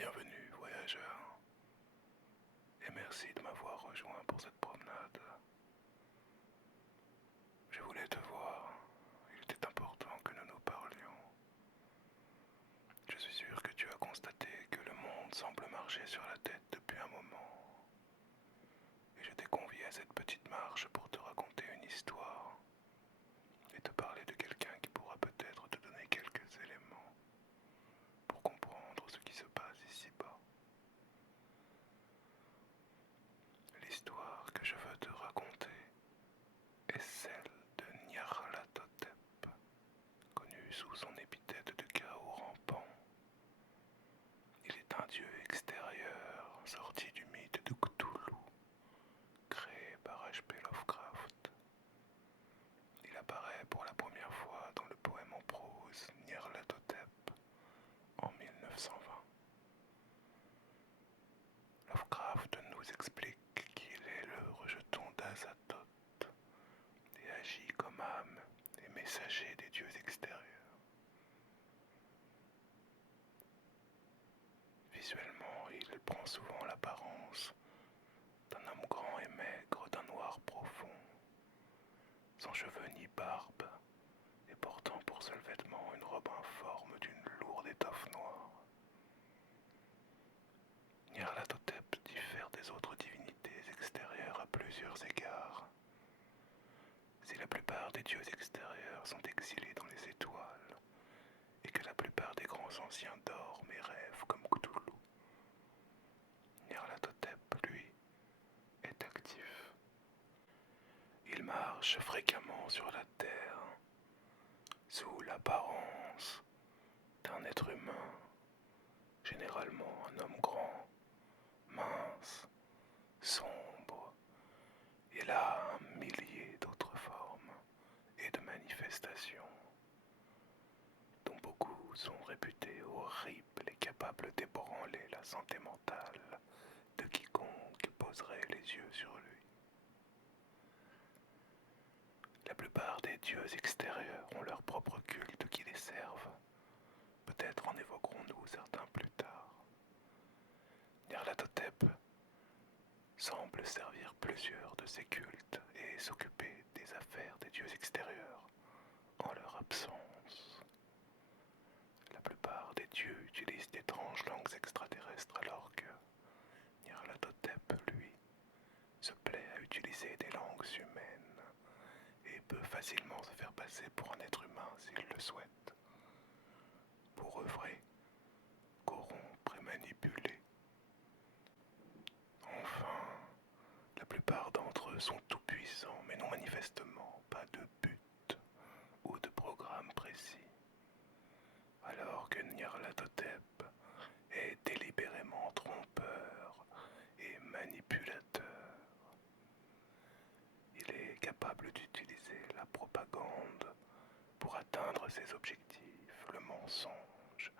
Bienvenue, voyageur, et merci de m'avoir rejoint pour cette promenade. Je voulais te voir, il était important que nous nous parlions. Je suis sûr que tu as constaté que le monde semble marcher sur la tête depuis un moment, et je t'ai convié à cette petite marche pour te raconter une histoire, et te parler de quelqu'un qui pourra peut-être te donner quelques éléments pour comprendre ce qui se passe ici-bas. L'histoire que je veux te raconter est celle de Nyarlathotep, connu sous son épithète de chaos rampant. Il est un dieu extérieur sorti du mythe de Cthulhu, créé par H.P. Lovecraft. Il apparaît pour la première fois dans le poème en prose Nyarlathotep en 1920. Lovecraft nous explique qu'il est le rejeton d'Azathoth et agit comme âme et messager des dieux extérieurs. Visuellement, il prend souvent l'apparence d'un homme grand et maigre d'un noir profond, sans cheveux ni barbe, et portant pour seul vêtement une robe informe d'une lourde étoffe noire. Nyarlathotep diffère des autres divinités extérieures à plusieurs égards. Si la plupart des dieux extérieurs sont exilés dans les étoiles, et que la plupart des grands anciens dorment et rêvent comme Cthulhu, Nyarlathotep, lui, est actif. Il marche fréquemment sur la terre, sous l'apparence d'un être humain, généralement un homme grand, mince, sombre. Il a un millier d'autres formes et de manifestations, dont beaucoup sont réputés horribles et capables d'ébranler la santé mentale de quiconque poserait les yeux sur lui. La plupart des dieux extérieurs ont leur propre culte qui les servent. Peut-être en évoquerons-nous certains plus tard. Nyarlathotep semble servir plusieurs de ces cultes et s'occuper des affaires des dieux extérieurs en leur absence. La plupart des dieux utilisent d'étranges langues extraterrestres alors que Nyarlathotep, lui, se plaît à utiliser des langues humaines et peut facilement se faire passer pour un être humain s'il le souhaite, pour œuvrer, corrompre et manipuler. Enfin, la plupart d'entre eux sont tout-puissants mais n'ont manifestement pas de but ou de programme précis, alors que Nyarlathotep est délibérément trompeur et manipulateur. Il est capable d'utiliser la propagande pour atteindre ses objectifs, le mensonge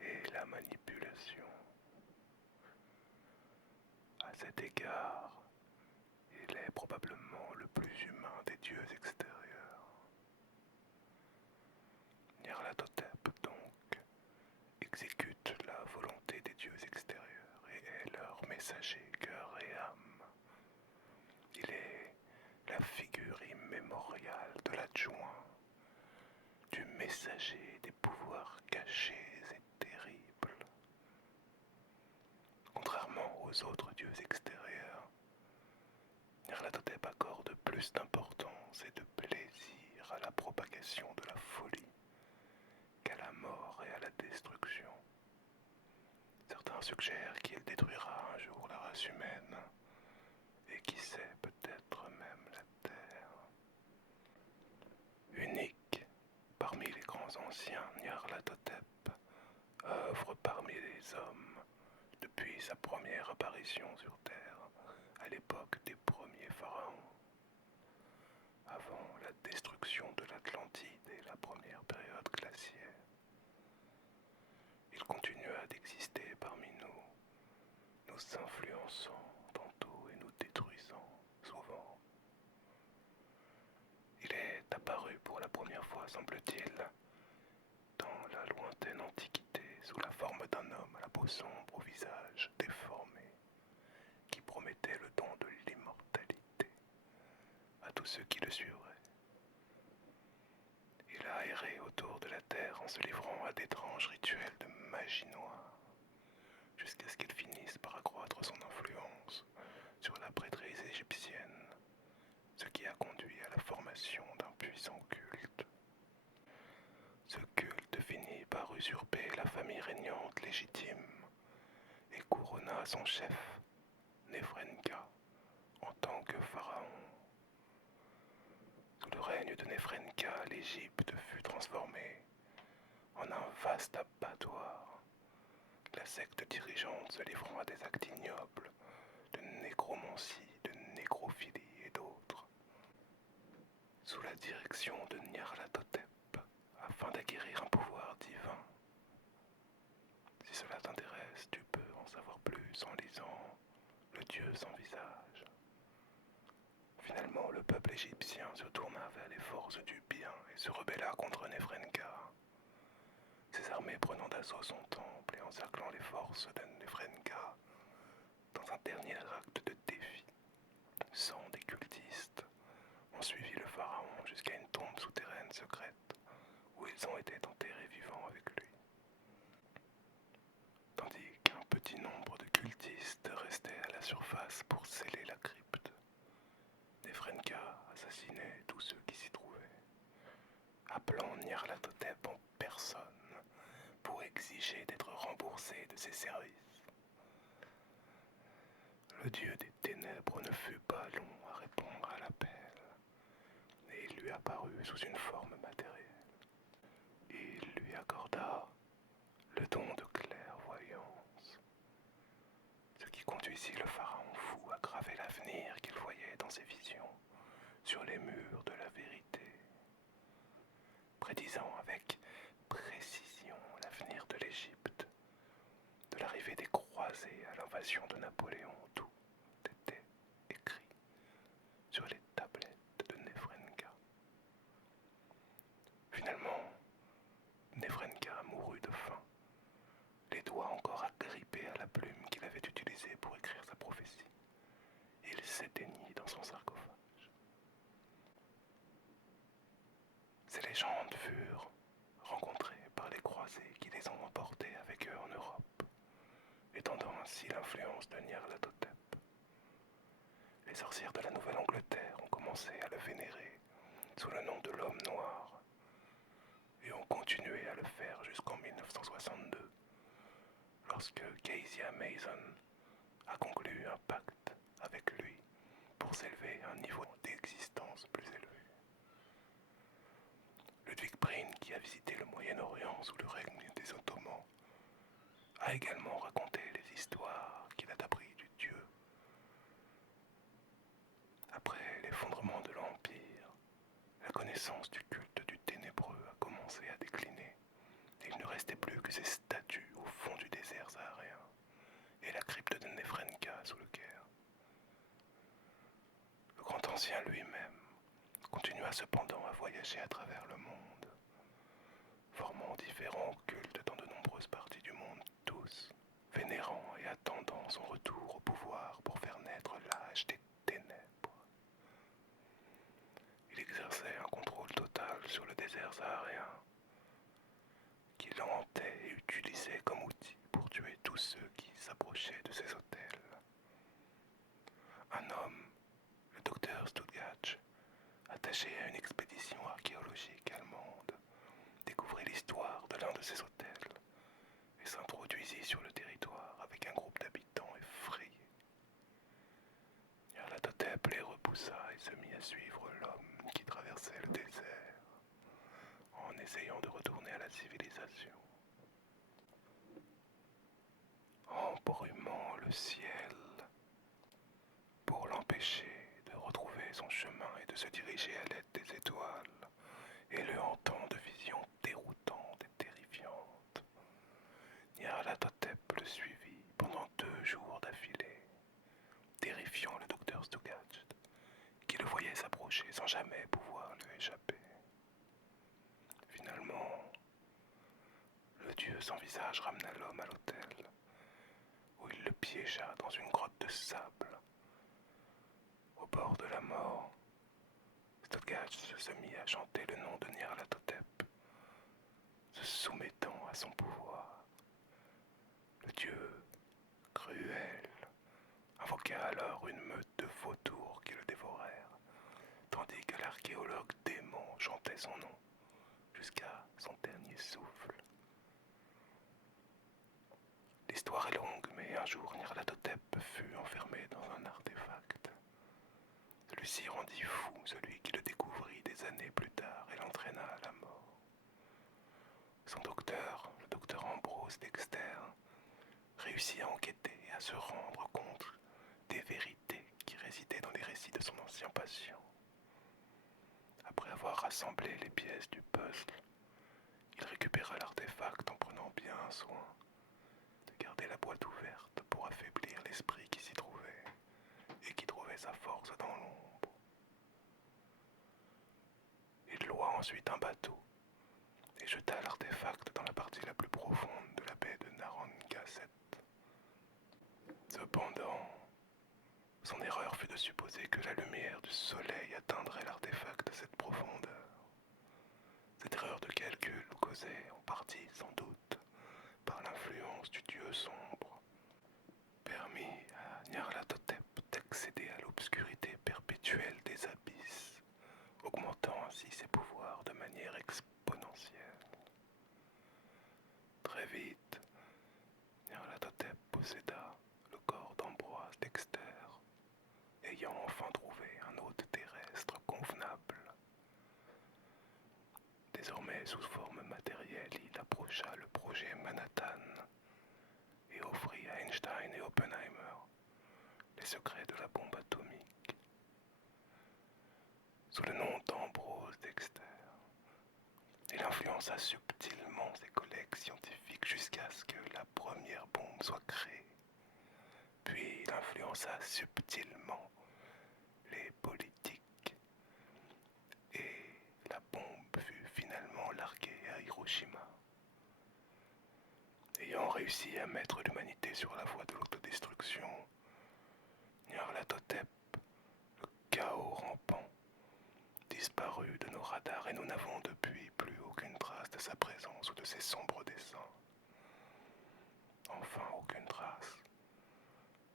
et la manipulation. À cet égard, il est probablement le plus humain des dieux extérieurs. Nyarlathotep, donc, exécute la volonté des dieux extérieurs et est leur messager cœur et âme. Il est la figure immémoriale de l'adjoint, du messager des pouvoirs cachés et terribles. Contrairement aux autres dieux extérieurs, Nyarlathotep accorde plus d'importance et de plaisir à la propagation de la folie qu'à la mort et à la destruction. Certains suggèrent qu'il détruira un jour la race humaine, et qui sait, peut-être même la Terre. Unique parmi les grands anciens, Nyarlathotep œuvre parmi les hommes depuis sa première apparition sur Terre, à l'époque des premiers pharaons, avant la destruction de l'Atlantide et la première période glaciaire. Il continua d'exister parmi nous, nous influençant tantôt et nous détruisant souvent. Il est apparu pour la première fois, semble-t-il, dans la lointaine Antiquité, sous la forme d'un homme à la peau sombre, au ceux qui le suivraient. Il a erré autour de la terre en se livrant à d'étranges rituels de magie noire, jusqu'à ce qu'il finisse par accroître son influence sur la prêtrise égyptienne, ce qui a conduit à la formation d'un puissant culte. Ce culte finit par usurper la famille régnante légitime et couronna son chef, Nefrenka, en tant que pharaon. Sous le règne de Nefrenka, l'Égypte fut transformée en un vaste abattoir, la secte dirigeante se livrant à des actes ignobles de nécromancie, de nécrophilie et d'autres, sous la direction de Nyarlathotep, afin d'acquérir un pouvoir divin. Si cela t'intéresse, tu peux en savoir plus en lisant Le Dieu sans visage. Finalement, le peuple égyptien se tourna vers les forces du bien et se rebella contre Nefrenka. Ses armées prenant d'assaut son temple et encerclant les forces de Nefrenka dans un dernier acte de défi. 100 des cultistes ont suivi le pharaon jusqu'à une tombe souterraine secrète où ils ont été enterrés vivants avec lui. Tandis qu'un petit nombre de cultistes restaient à la surface pour sceller la crypte, Nefrenka assassinait tous ceux qui s'y trouvaient, appelant Nyarlathotep en personne pour exiger d'être remboursé de ses services. Le dieu des ténèbres ne fut pas long à répondre à l'appel, et il lui apparut sous une forme matérielle. Il lui accorda le don de clairvoyance, ce qui conduisit le pharaon fou à graver l'avenir qu'il voyait dans ses visions sur les murs de la vérité, prédisant avec précision l'avenir de l'Égypte, de l'arrivée des croisés à l'invasion de Napoléon. Tout était écrit sur les tablettes de Nefrenka. Finalement, Nefrenka mourut de faim, les doigts encore agrippés à la plume qu'il avait utilisée pour écrire sa prophétie. Il s'éteignit dans son sarcophage. Ces légendes furent rencontrées par les croisés qui les ont emportés avec eux en Europe, étendant ainsi l'influence de Nyarlathotep. Les sorcières de la Nouvelle-Angleterre ont commencé à le vénérer sous le nom de l'homme noir et ont continué à le faire jusqu'en 1962, lorsque Kezia Mason a conclu un pacte avec lui pour s'élever à un niveau d'existence plus élevé. Ludwig Breen, qui a visité le Moyen-Orient sous le règne des Ottomans, a également raconté les histoires qu'il a appris du dieu. Après l'effondrement de l'Empire, la connaissance du culte du ténébreux a commencé à décliner, et il ne restait plus que ces statues au fond du désert saharien et la crypte de Nefrenka sous le Caire. Le grand ancien lui-même continua cependant à voyager à travers le monde, formant différents cultes dans de nombreuses parties du monde, tous vénérant et attendant son retour au pouvoir pour faire naître l'âge des ténèbres. Il exerçait un contrôle total sur le désert saharien, qu'il hantait et utilisait comme outil pour tuer tous ceux qui s'approchaient de ses autels. Un homme, le docteur Stugatch, attaché à une expédition archéologique allemande, découvrit l'histoire de l'un de ces autels et s'introduisit sur le territoire avec un groupe d'habitants effrayés. Nyarlathotep les repoussa et se mit à suivre l'homme qui traversait le désert en essayant de retourner à la civilisation. Embrumant le ciel pour l'empêcher de retrouver son chemin et de se diriger à l'aide des étoiles, et le hantant de visions déroutantes et terrifiantes, Nyarlathotep le suivit pendant 2 jours d'affilée, terrifiant le docteur Stugatch, qui le voyait s'approcher sans jamais pouvoir lui échapper. Finalement, le dieu sans visage ramena l'homme à l'autel, où il le piégea dans une grotte de sable, au bord de la mort, Togash se mit à chanter le nom de Nyarlathotep, se soumettant à son pouvoir. Le dieu cruel invoqua alors une meute de vautours qui le dévorèrent, tandis que l'archéologue démon chantait son nom jusqu'à son dernier souffle. L'histoire est longue, mais un jour Nyarlathotep fut enfermé dans un artefact. Celui-ci rendit fou celui qui le découvrit des années plus tard et l'entraîna à la mort. Son docteur, le docteur Ambrose Dexter, réussit à enquêter et à se rendre compte des vérités qui résidaient dans les récits de son ancien patient. Après avoir rassemblé les pièces du puzzle, il récupéra l'artefact en prenant bien soin de garder la boîte ouverte pour affaiblir l'esprit qui s'y trouvait et qui trouvait sa force dans l'ombre. Il loua ensuite un bateau et jeta l'artefact dans la partie la plus profonde de la baie de Narragansett. Cependant, son erreur fut de supposer que la lumière du soleil atteindrait l'artefact à cette profondeur. Cette erreur de calcul causée en partie, sans doute, par l'influence du dieu sombre, permit à Nyarlathotep d'accéder à l'obscurité perpétuelle des abysses, augmentant ainsi ses pouvoirs de manière exponentielle. Très vite, Nyarlathotep posséda le corps d'Ambroise Dexter, ayant enfin trouvé un hôte terrestre convenable. Désormais sous forme matérielle, il approcha le projet Manhattan et offrit à Einstein et Oppenheimer les secrets de la bombe atomique. Sous le nom d'Ambrose Dexter, il influença subtilement ses collègues scientifiques jusqu'à ce que la première bombe soit créée. Puis il influença subtilement les politiques et la bombe fut finalement larguée à Hiroshima. Ayant réussi à mettre l'humanité sur la voie de l'autodestruction, Nyarlathotep, le chaos rampant, disparut de nos radars et nous n'avons depuis plus aucune trace de sa présence ou de ses sombres desseins. Enfin, aucune trace,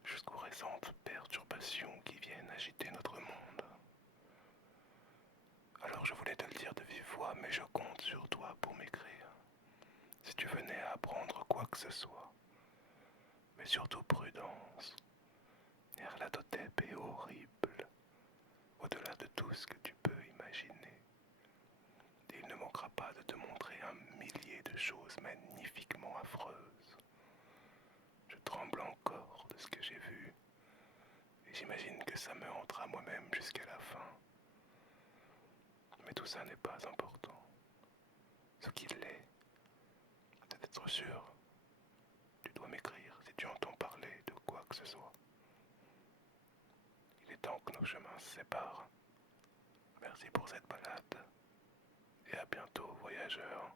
jusqu'aux récentes perturbations qui viennent agiter notre monde. Alors je voulais te le dire de vive voix, mais je compte sur toi pour m'écrire. Si tu venais à apprendre quoi que ce soit, mais surtout prudence. Nyarlathotep est horrible, au-delà de tout ce que tu peux imaginer. Et il ne manquera pas de te montrer un millier de choses magnifiquement affreuses. Je tremble encore de ce que j'ai vu, et j'imagine que ça me hantera moi-même jusqu'à la fin. Mais tout ça n'est pas important. Ce qu'il est, c'est d'être sûr. Tu dois m'écrire si tu entends parler de quoi que ce soit. Il est temps que nos chemins se séparent. Merci pour cette balade. Et à bientôt, voyageurs.